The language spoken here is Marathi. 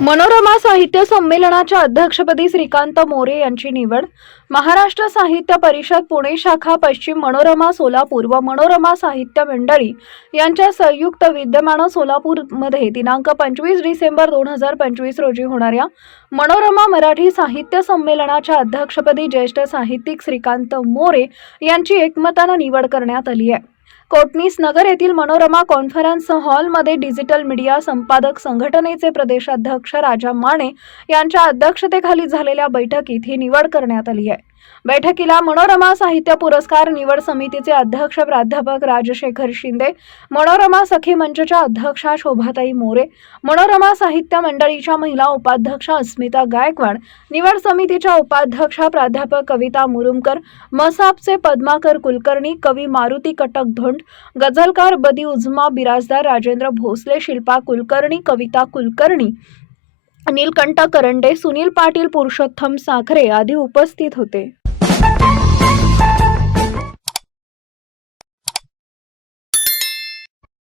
मनोरमा साहित्य संमेलनाच्या अध्यक्षपदी श्रीकांत मोरे यांची निवड. महाराष्ट्र साहित्य परिषद पुणे शाखा पश्चिम मनोरमा सोलापूर व मनोरमा साहित्य मंडळी यांच्या संयुक्त विद्यमानं सोलापूरमध्ये दिनांक पंचवीस डिसेंबर दोन हजार पंचवीस रोजी होणाऱ्या मनोरमा मराठी साहित्य संमेलनाच्या अध्यक्षपदी ज्येष्ठ साहित्यिक श्रीकांत मोरे यांची एकमतानं निवड करण्यात आली आहे. कोटणीस नगर येथील मनोरमा कॉन्फरन्स हॉलमध्ये डिजिटल मीडिया संपादक संघटनेचे प्रदेशाध्यक्ष राजा माने यांच्या अध्यक्षतेखाली झालेल्या बैठकीत ही निवड करण्यात आली आहे. बैठकीला मनोरमा साहित्य पुरस्कार निवड समितीचे अध्यक्ष प्राध्यापक राजशेखर शिंदे मनोरमा सखी मंचच्या अध्यक्षा शोभाताई मोरे मनोरमा साहित्य मंडळीच्या महिला उपाध्यक्षा अस्मिता गायकवाड निवड समितीच्या उपाध्यक्षा प्राध्यापक कविता मुरुमकर मसापचे पद्माकर कुलकर्णी कवी मारुती कटक धोंड गझलकार बदी उजमा बिराजदार राजेंद्र भोसले शिल्पा कुलकर्णी कविता कुलकर्णी नीलकंठ करंडे सुनील पाटील पुरुषोत्तम साखरे आदी उपस्थित होते.